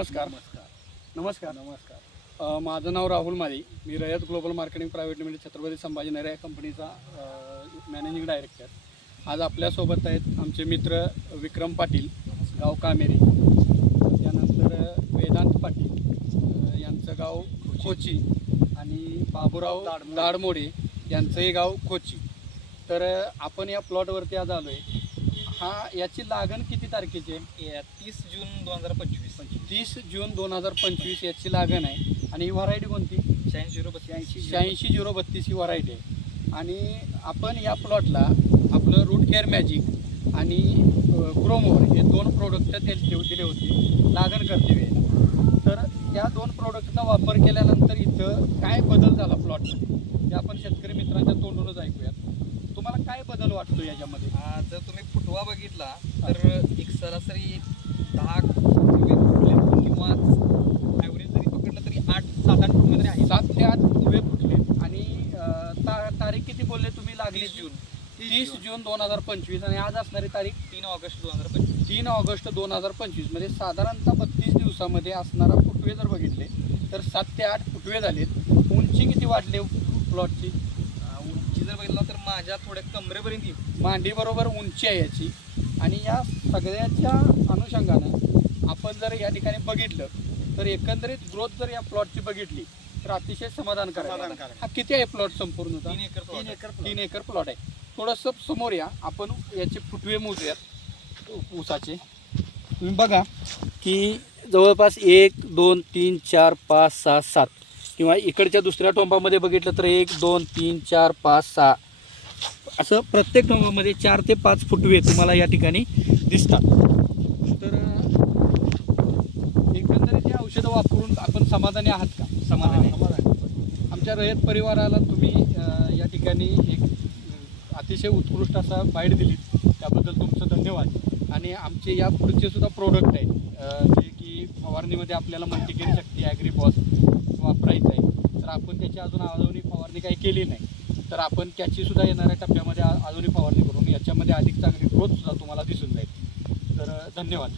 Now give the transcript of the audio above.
नमस्कार. नमस्कार. नमस्कार. अ, माझं नाव राहुल माळी. मी Rayat global marketing private limited Chhatrapati Sambhajinagar या कंपनीचा मॅनेजिंग डायरेक्टर. आज आपल्यासोबत आहेत आमचे मित्र विक्रम पाटील गाव कामेरी. त्यानंतर वेदांत पाटील अ, यांचं गाव कोची आणि बाबूराव दाडमोडे. यांचंही गाव कोची. तर अ, आपण या प्लॉटवरती आज आलो आहे हा याची लागण किती तारखेची आहे? तीस जून दोन हजार पंचवीस. तीस जून दोन हजार पंचवीस याची लागण आहे. आणि ही व्हरायटी कोणती? शहाऐंशी झिरो बत्तीस. शहाऐंशी झिरो बत्तीस. ही व्हरायटी आहे. आणि आपण या प्लॉटला आपलं रूट केअर मॅजिक आणि ग्रोमोर हे दोन प्रोडक्ट ते ठेव दिले होते. लागण करते वेळेला. तर त्या दोन प्रोडक्टचा वापर केल्यानंतर इथं काय बदल झाला प्लॉटमध्ये ते आपण शेतकरी मित्रांच्या तोंडूनच ऐकूयात तुम्हाला काय बदल वाटतो याच्यामध्ये? हा, जर तुम्ही फुटवा बघितला तर एक सरासरी दहा फुटवे फुटले किंवा ॲव्हरेज जरी पकडलं तरी आठ सात आठ आहे सात ते आठ दुवे फुटले. आणि अं, ता तारीख किती बोलले तुम्ही? लागली तीस जून. तीस जून दोन हजार पंचवीस आणि आज असणारी तारीख? तीन ऑगस्ट दोन हजार पंचवीस. तीन ऑगस्ट दोन हजार पंचवीस. म्हणजे साधारणतः बत्तीस दिवसामध्ये असणारा फुटवे जर बघितले तर सात ते आठ फुटवे झालेत. उंची किती वाढले? प्लॉटची? उंची जर बघितला तर माझ्या थोड्या कमरेपर्यंत येईल. मांडी बरोबर उंची आहे याची. आणि या सगळ्याच्या अनुषंगानं आपण जर या ठिकाणी बघितलं तर एकंदरीत ग्रोथ जर या प्लॉटची बघितली तर अतिशय समाधानकारक. हा किती आहे प्लॉट संपूर्ण तीन एकर plot आहे. तीन एकर प्लॉट आहे. थोडंसं समोर या. आपण याचे फुटवे मोजूयात. ऊसाचे. तुम्ही बघा की जवळपास एक दोन तीन चार पाच सहा सात. किंवा इकडच्या दुसऱ्या टोंबामध्ये बघितलं तर एक दोन तीन चार पाच सहा. असं प्रत्येक टोंबामध्ये चार ते पाच फुटवे तुम्हाला या ठिकाणी दिसतात. तर एकंदरीत हे औषधं वापरून आपण समाधानी आहात का? समाधानी. आमच्या रयत परिवाराला तुम्ही या ठिकाणी एक अतिशय उत्कृष्ट असा बाईट दिलीत. त्याबद्दल तुमचं धन्यवाद. आणि आमचे या पुढचे सुद्धा प्रोडक्ट आहेत. की फवारणीमध्ये आपल्याला मल्टीकेअर शक्ती ॲग्रीबॉस वापरायचं आहे. तर आपण त्याची अजून अजूनही फवारणी काही केली नाही. तर आपण त्याचीसुद्धा येणाऱ्या टप्प्यामध्ये अजूनही फवारणी करून याच्यामध्ये अधिक चांगली ग्रोथसुद्धा तुम्हाला दिसून जाईल. तर धन्यवाद.